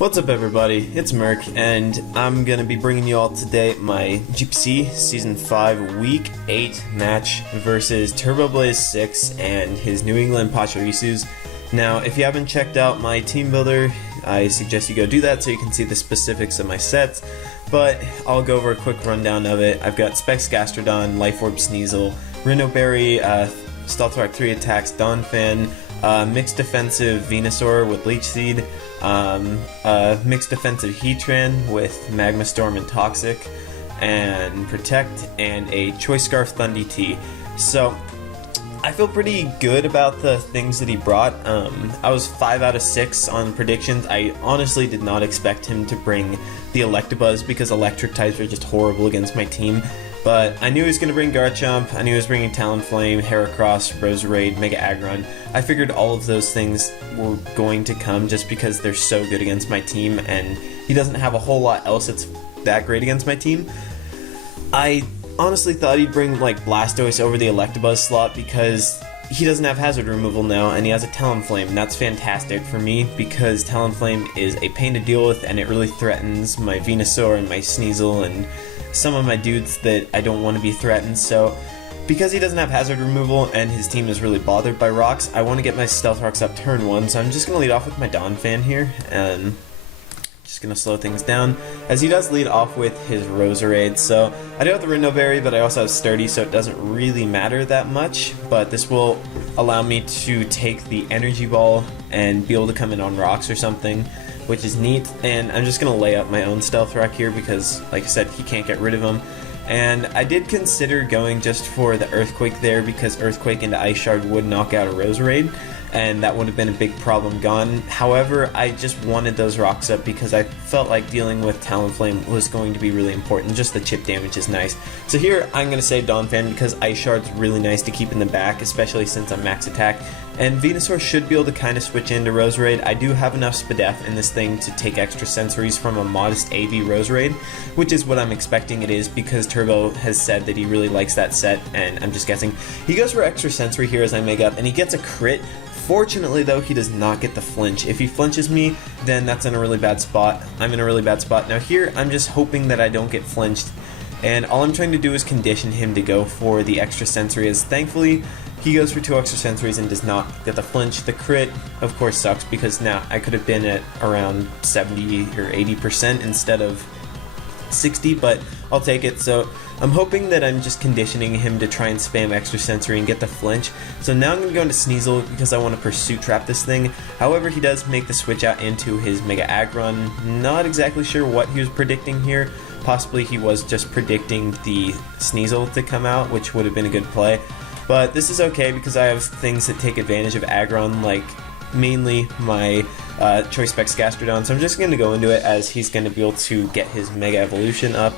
What's up everybody, it's Murk, and I'm going to be bringing you all today my GPC Season 5 Week 8 match versus Turbo Blaze 6 and his New England Pachirisus. Now, if you haven't checked out my team builder, I suggest you go do that so you can see the specifics of my sets, but I'll go over a quick rundown of it. I've got Specs Gastrodon, Life Orb Sneasel, Rhinoberry, Stealth Rock 3 attacks, Donphan, mixed defensive Venusaur with Leech Seed, mixed defensive Heatran with Magma Storm and Toxic, and Protect, and a Choice Scarf Thundy T. So I feel pretty good about the things that he brought. I was 5 out of 6 on predictions. I honestly did not expect him to bring the Electabuzz because electric types are just horrible against my team. But I knew he was going to bring Garchomp, I knew he was bringing Talonflame, Heracross, Roserade, Mega Aggron. I figured all of those things were going to come just because they're so good against my team, and he doesn't have a whole lot else that's that great against my team. I honestly thought he'd bring like Blastoise over the Electabuzz slot because he doesn't have hazard removal now, and he has a Talonflame, and that's fantastic for me because Talonflame is a pain to deal with, and it really threatens my Venusaur and my Sneasel and some of my dudes that I don't want to be threatened. So because he doesn't have hazard removal and his team is really bothered by rocks, I want to get my Stealth Rocks up turn 1, so I'm just going to lead off with my Donphan here, and just going to slow things down, as he does lead off with his Roserade. So I do have the Rhinoberry, but I also have Sturdy, so it doesn't really matter that much, but this will allow me to take the Energy Ball and be able to come in on rocks or something, which is neat. And I'm just going to lay up my own Stealth Rock here because, like I said, he can't get rid of him. And I did consider going just for the Earthquake there because Earthquake into Ice Shard would knock out a Roserade, and that would have been a big problem gone. However, I just wanted those rocks up because I felt like dealing with Talonflame was going to be really important. Just the chip damage is nice. So here I'm going to say Donphan because Ice Shard's really nice to keep in the back, especially since I'm max attack. And Venusaur should be able to kind of switch into Roserade. I do have enough Spadef in this thing to take extra sensories from a modest AV Roserade, which is what I'm expecting it is because Turbo has said that he really likes that set, and I'm just guessing. He goes for extra sensory here as I make up, and he gets a crit. Fortunately though, he does not get the flinch. If he flinches me, then that's in a really bad spot. I'm in a really bad spot. Now here, I'm just hoping that I don't get flinched, and all I'm trying to do is condition him to go for the extra sensory, as thankfully he goes for 2 extra sensories and does not get the flinch. The crit, of course, sucks because now I could have been at around 70 or 80% instead of 60, but I'll take it. So I'm hoping that I'm just conditioning him to try and spam extra sensory and get the flinch. So now I'm going to go into Sneasel because I want to Pursuit Trap this thing. However, he does make the switch out into his Mega Aggron. Not exactly sure what he was predicting here. Possibly he was just predicting the Sneasel to come out, which would have been a good play. But this is okay because I have things that take advantage of Aggron, like mainly my Choice Specs Gastrodon. So I'm just going to go into it as he's going to be able to get his Mega Evolution up.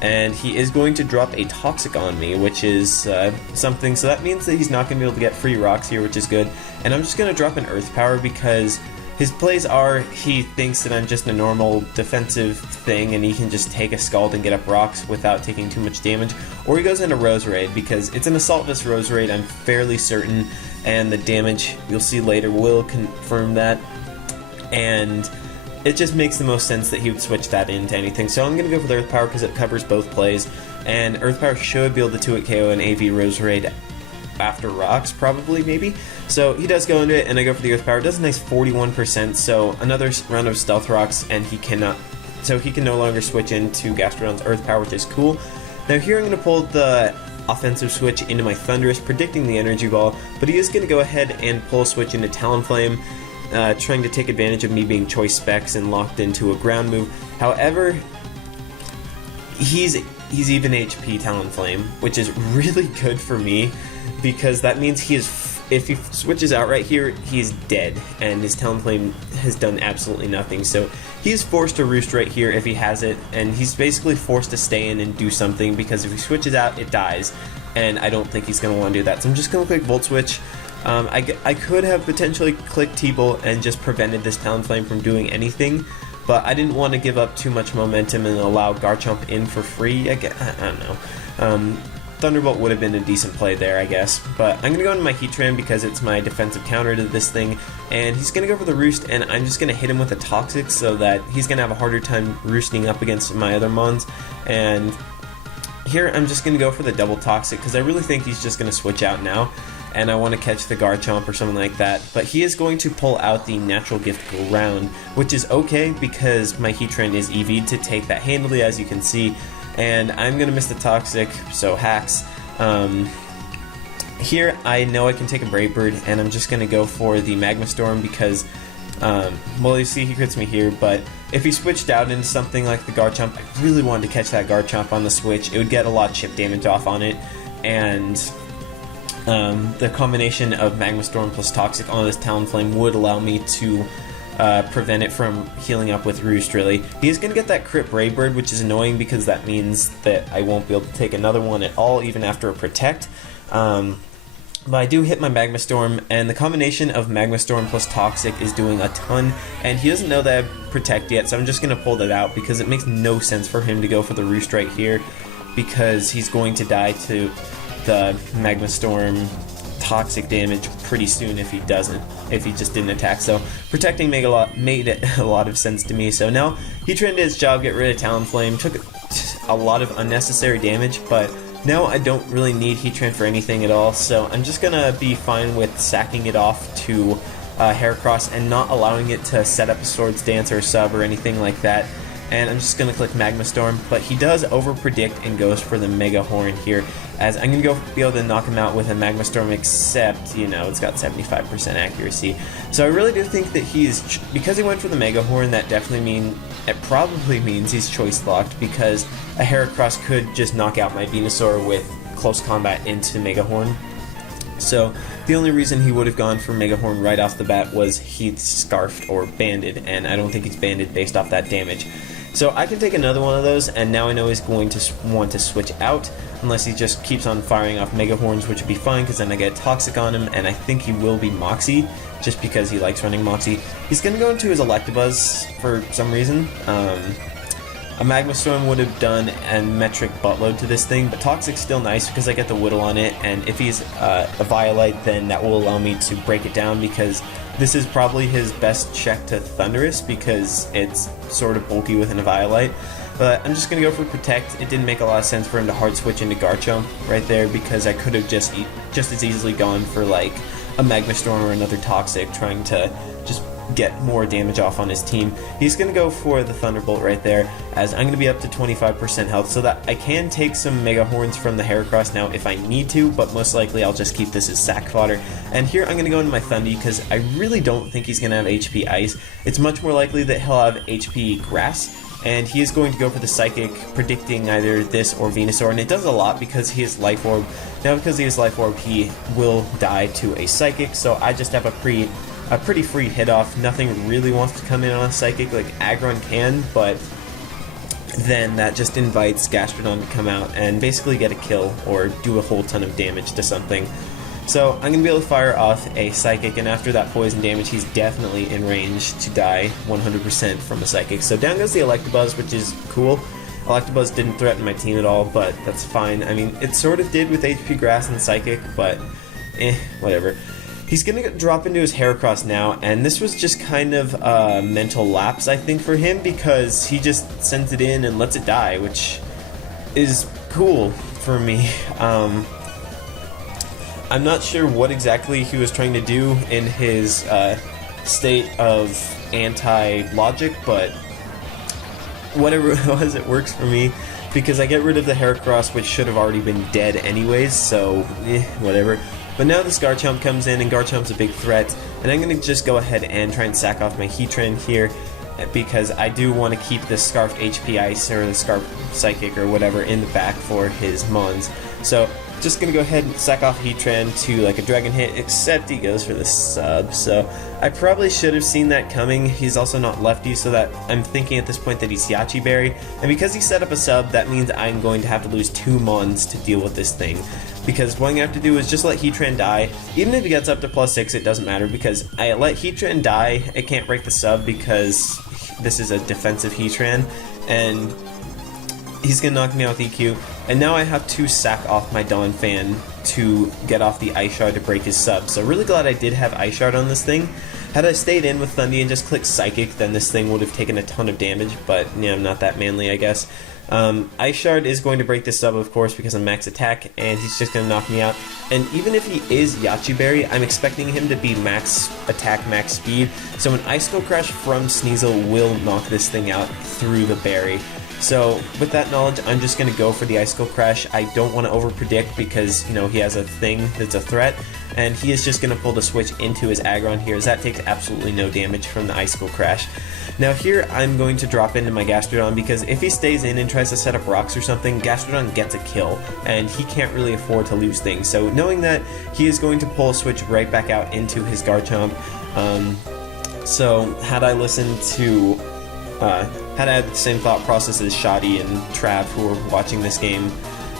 And he is going to drop a Toxic on me, which is something. So that means that he's not going to be able to get free rocks here, which is good. And I'm just going to drop an Earth Power because his plays are, he thinks that I'm just a normal defensive thing and he can just take a Scald and get up rocks without taking too much damage. Or he goes into Roserade because it's an Assault Vest Roserade, I'm fairly certain, and the damage, you'll see later, will confirm that. And it just makes the most sense that he would switch that into anything. So I'm going to go for the Earth Power because it covers both plays. And Earth Power should be able to 2-hit KO an AV Roserade after rocks, probably, maybe. So he does go into it, and I go for the Earth Power. It does a nice 41%, so another round of Stealth Rocks, and he cannot, so he can no longer switch into Gastrodon's Earth Power, which is cool. Now here I'm going to pull the offensive switch into my Thundurus, predicting the Energy Ball, but he is going to go ahead and pull a switch into Talonflame, trying to take advantage of me being Choice Specs and locked into a ground move. However, he's even HP Talonflame, which is really good for me because that means he is, if he switches out right here, he's dead, and his Talonflame has done absolutely nothing. So he's forced to roost right here if he has it, and he's basically forced to stay in and do something because if he switches out, it dies, and I don't think he's going to want to do that. So I'm just going to click Volt Switch. I could have potentially clicked T-Bolt and just prevented this Talonflame from doing anything, but I didn't want to give up too much momentum and allow Garchomp in for free. I don't know. Thunderbolt would have been a decent play there, I guess. But I'm going to go into my Heatran because it's my defensive counter to this thing, and he's going to go for the Roost, and I'm just going to hit him with a Toxic so that he's going to have a harder time roosting up against my other Mons. And here I'm just going to go for the double Toxic because I really think he's just going to switch out now, and I want to catch the Garchomp or something like that. But he is going to pull out the Natural Gift Ground, which is okay because my Heatran is EV'd to take that handily, as you can see. And I'm going to miss the Toxic, so hacks. Here I know I can take a Brave Bird, and I'm just going to go for the Magma Storm because, well, you see he crits me here, but if he switched out into something like the Garchomp, I really wanted to catch that Garchomp on the switch. It would get a lot of chip damage off on it, and the combination of Magma Storm plus Toxic on this Talonflame would allow me to prevent it from healing up with Roost, really. He is going to get that crit Brave Bird, which is annoying because that means that I won't be able to take another one at all, even after a Protect. But I do hit my Magma Storm, and the combination of Magma Storm plus Toxic is doing a ton, and he doesn't know that I have Protect yet, so I'm just going to pull that out because it makes no sense for him to go for the Roost right here because he's going to die to the Magma Storm Toxic damage pretty soon if he just didn't attack. So protecting made it a lot of sense to me. So now Heatran did his job, get rid of Talonflame, took a lot of unnecessary damage, but now I don't really need Heatran for anything at all, so I'm just gonna be fine with sacking it off to Heracross and not allowing it to set up a Swords Dance or a sub or anything like that. And I'm just going to click Magma Storm, but he does over-predict and goes for the Mega Horn here, as I'm going to be able to knock him out with a Magma Storm, except, you know, it's got 75% accuracy. So I really do think that because he went for the Mega Horn, that it probably means he's choice locked, because a Heracross could just knock out my Venusaur with close combat into Mega Horn. So the only reason he would have gone for Mega Horn right off the bat was he's Scarfed or Banded, and I don't think he's Banded based off that damage. So I can take another one of those, and now I know he's going to want to switch out, unless he just keeps on firing off Mega Horns, which would be fine, because then I get Toxic on him, and I think he will be Moxie, just because he likes running Moxie. He's going to go into his Electabuzz for some reason. A Magma Storm would have done a metric buttload to this thing, but Toxic's still nice because I get the Whittle on it, and if he's a Violite, then that will allow me to break it down, because this is probably his best check to Thundurus because it's sort of bulky within a Violite. But I'm just going to go for Protect. It didn't make a lot of sense for him to hard switch into Garchomp right there, because I could have just as easily gone for like a Magma Storm or another Toxic, trying to just get more damage off on his team. He's going to go for the Thunderbolt right there, as I'm going to be up to 25% health, so that I can take some Mega Horns from the Heracross now if I need to, but most likely I'll just keep this as sack fodder. And here I'm going to go into my Thundy, because I really don't think he's going to have HP Ice. It's much more likely that he'll have HP Grass, and he is going to go for the Psychic, predicting either this or Venusaur, and it does a lot because he has Life Orb. Now because he has Life Orb, he will die to a Psychic, so I just have a pretty free hit off. Nothing really wants to come in on a Psychic, like Aggron can, but then that just invites Gastrodon to come out and basically get a kill or do a whole ton of damage to something. So I'm going to be able to fire off a Psychic, and after that poison damage, he's definitely in range to die 100% from a Psychic. So down goes the Electabuzz, which is cool. Electabuzz didn't threaten my team at all, but that's fine. I mean, it sort of did with HP Grass and Psychic, but whatever. He's going to drop into his Heracross now, and this was just kind of a mental lapse, I think, for him, because he just sends it in and lets it die, which is cool for me. I'm not sure what exactly he was trying to do in his state of anti-logic, but whatever it was, it works for me, because I get rid of the Heracross, which should have already been dead anyways, so whatever. But now this Garchomp comes in, and Garchomp's a big threat, and I'm going to just go ahead and try and sack off my Heatran here, because I do want to keep the Scarf HP Ice or the Scarf Psychic or whatever in the back for his Mons. So just going to go ahead and sack off Heatran to like a Dragon hit, except he goes for the sub. So I probably should have seen that coming. He's also not lefty, so that I'm thinking at this point that he's Yachi Berry. And because he set up a sub, that means I'm going to have to lose 2 Mons to deal with this thing. Because what I'm going to have to do is just let Heatran die. Even if he gets up to +6, it doesn't matter, because I let Heatran die, it can't break the sub because this is a defensive Heatran, and He's gonna knock me out with EQ, and now I have to sack off my Dawn Fan to get off the Ice Shard to break his sub. So really glad I did have Ice Shard on this thing. Had I stayed in with Thundy and just clicked Psychic, then this thing would have taken a ton of damage, but yeah, I'm not that manly, I guess. Ice Shard is going to break this sub, of course, because I'm max attack, and he's just going to knock me out. And even if he is Yachi Berry, I'm expecting him to be max attack, max speed, so an Icicle Crash from Sneasel will knock this thing out through the berry. So with that knowledge, I'm just going to go for the Icicle Crash. I don't want to overpredict because, you know, he has a thing that's a threat, and he is just going to pull the switch into his Aggron here, as that takes absolutely no damage from the Icicle Crash. Now here, I'm going to drop into my Gastrodon, because if he stays in and tries to set up rocks or something, Gastrodon gets a kill, and he can't really afford to lose things. So knowing that, he is going to pull a switch right back out into his Garchomp. So had I listened to... had I had the same thought process as Shoddy and Trav, who were watching this game,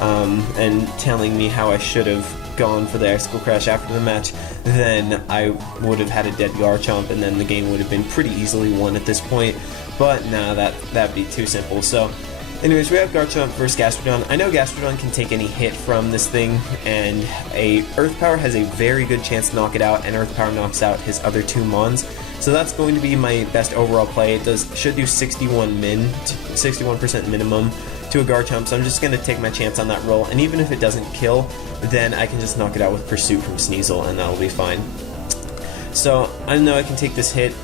and telling me how I should have gone for the Icicle Crash after the match, then I would have had a dead Garchomp, and then the game would have been pretty easily won at this point. But nah, that'd be too simple. So anyways, we have Garchomp versus Gastrodon. I know Gastrodon can take any hit from this thing, and a Earth Power has a very good chance to knock it out, and Earth Power knocks out his other two Mons. So that's going to be my best overall play. It should do 61% minimum to a Garchomp, so I'm just going to take my chance on that roll, and even if it doesn't kill, then I can just knock it out with Pursuit from Sneasel, and that'll be fine. So I know I can take this hit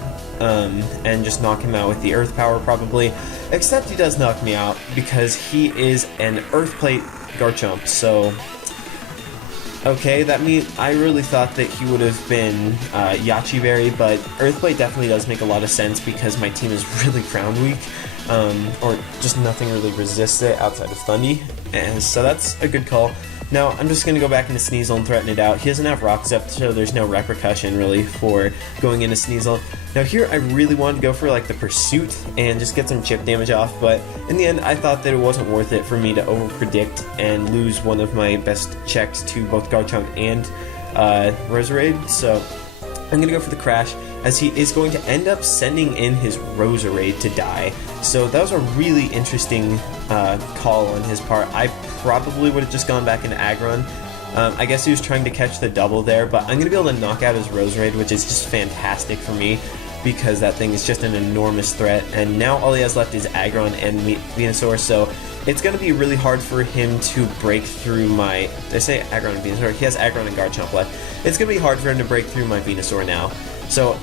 and just knock him out with the Earth Power probably, except he does knock me out because he is an Earth Plate Garchomp, so... Okay, that means I really thought that he would have been Yachi Berry, but Earthplate definitely does make a lot of sense because my team is really ground weak, or just nothing really resists it outside of Thundy, and so that's a good call. Now, I'm just going to go back into Sneasel and threaten it out. He doesn't have Rock Step, so there's no repercussion, really, for going into Sneasel. Now here, I really wanted to go for, like, the Pursuit and just get some chip damage off, but in the end, I thought that it wasn't worth it for me to overpredict and lose one of my best checks to both Garchomp and Roserade, so I'm going to go for the Crash, as he is going to end up sending in his Roserade to die. So that was a really interesting call on his part. I probably would have just gone back into Aggron. I guess he was trying to catch the double there, but I'm going to be able to knock out his Roserade, which is just fantastic for me, because that thing is just an enormous threat, and now all he has left is Aggron and Venusaur, so it's going to be really hard for him to break through my... Did I say Aggron and Venusaur? He has Aggron and Garchomp left. It's going to be hard for him to break through my Venusaur now. So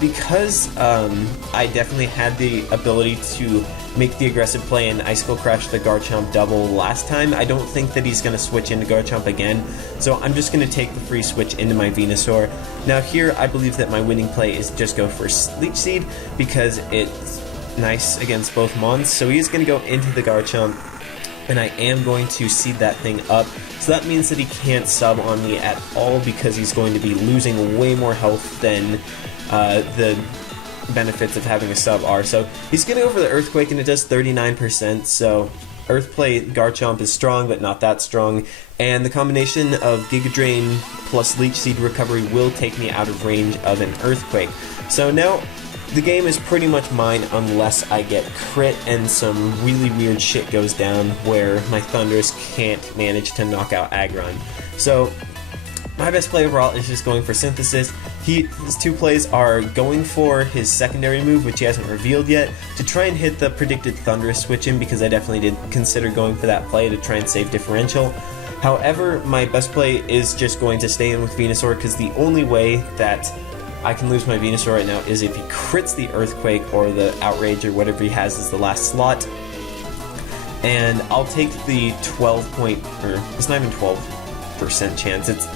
because I definitely had the ability to make the aggressive play and Icicle Crash the Garchomp double last time, I don't think that he's going to switch into Garchomp again, so I'm just going to take the free switch into my Venusaur. Now here, I believe that my winning play is just go for Leech Seed, because it's nice against both Mons, so he's going to go into the Garchomp, and I am going to seed that thing up. So that means that he can't sub on me at all, because he's going to be losing way more health than the benefits of having a sub are. So he's going to go for the Earthquake, and it does 39%, so Earthplate Garchomp is strong, but not that strong, and the combination of Giga Drain plus Leech Seed recovery will take me out of range of an Earthquake. So now the game is pretty much mine unless I get crit and some really weird shit goes down where my Thundurus can't manage to knock out Aggron. So my best play overall is just going for Synthesis. His two plays are going for his secondary move, which he hasn't revealed yet, to try and hit the predicted Thundurus switch in, because I definitely did consider going for that play to try and save differential. However, my best play is just going to stay in with Venusaur, because the only way that I can lose my Venusaur right now is if he crits the Earthquake or the Outrage or whatever he has as the last slot. And I'll take the 12 point, or it's not even 12% chance, it's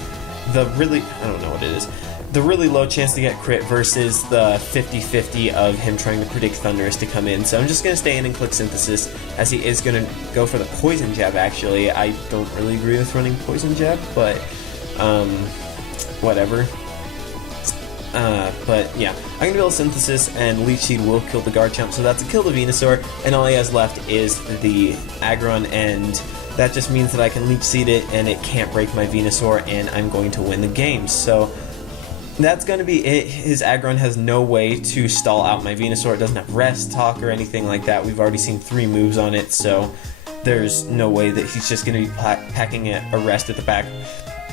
the really, I don't know what it is, the really low chance to get crit versus the 50-50 of him trying to predict Thundurus to come in. So I'm just going to stay in and click Synthesis, as he is going to go for the Poison Jab actually. I don't really agree with running Poison Jab, but whatever. But yeah, I'm going to build Synthesis, and Leech Seed will kill the Garchomp, so that's a kill to Venusaur, and all he has left is the Aggron, and that just means that I can Leech Seed it, and it can't break my Venusaur, and I'm going to win the game. So that's going to be it. His Aggron has no way to stall out my Venusaur. It doesn't have Rest, Talk, or anything like that. We've already seen 3 moves on it, so there's no way that he's just going to be packing a rest at the back.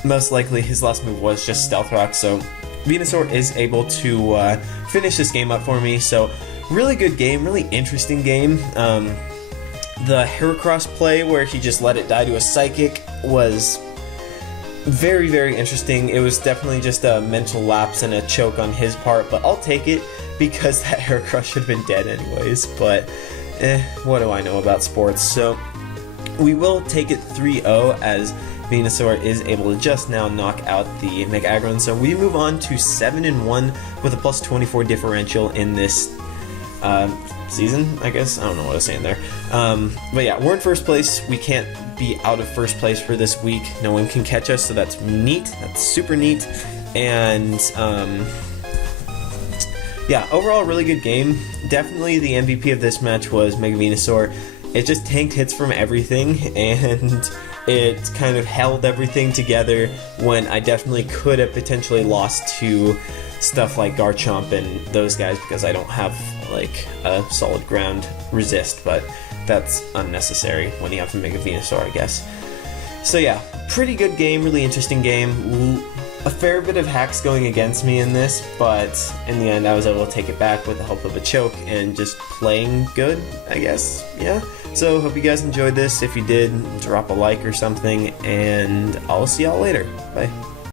Most likely his last move was just Stealth Rock, so Venusaur is able to finish this game up for me. So really good game, really interesting game. The Heracross play where he just let it die to a Psychic was very, very interesting. It was definitely just a mental lapse and a choke on his part, but I'll take it because that Heracross should have been dead anyways. But what do I know about sports? So we will take it 3-0 as Venusaur is able to just now knock out the Mega Aggron. So we move on to 7-1 with a plus 24 differential in this season, I guess. I don't know what I was saying there. But yeah, we're in first place. We can't be out of first place for this week. No one can catch us, so that's neat. That's super neat. And yeah, overall, really good game. Definitely the MVP of this match was Mega Venusaur. It just tanked hits from everything, and it kind of held everything together when I definitely could have potentially lost to stuff like Garchomp and those guys because I don't have like a solid ground resist, but that's unnecessary when you have a Mega Venusaur, I guess. So yeah, pretty good game, really interesting game. A fair bit of hacks going against me in this, but in the end I was able to take it back with the help of a choke and just playing good, I guess. Yeah. So hope you guys enjoyed this. If you did, drop a like or something, and I'll see y'all later. Bye.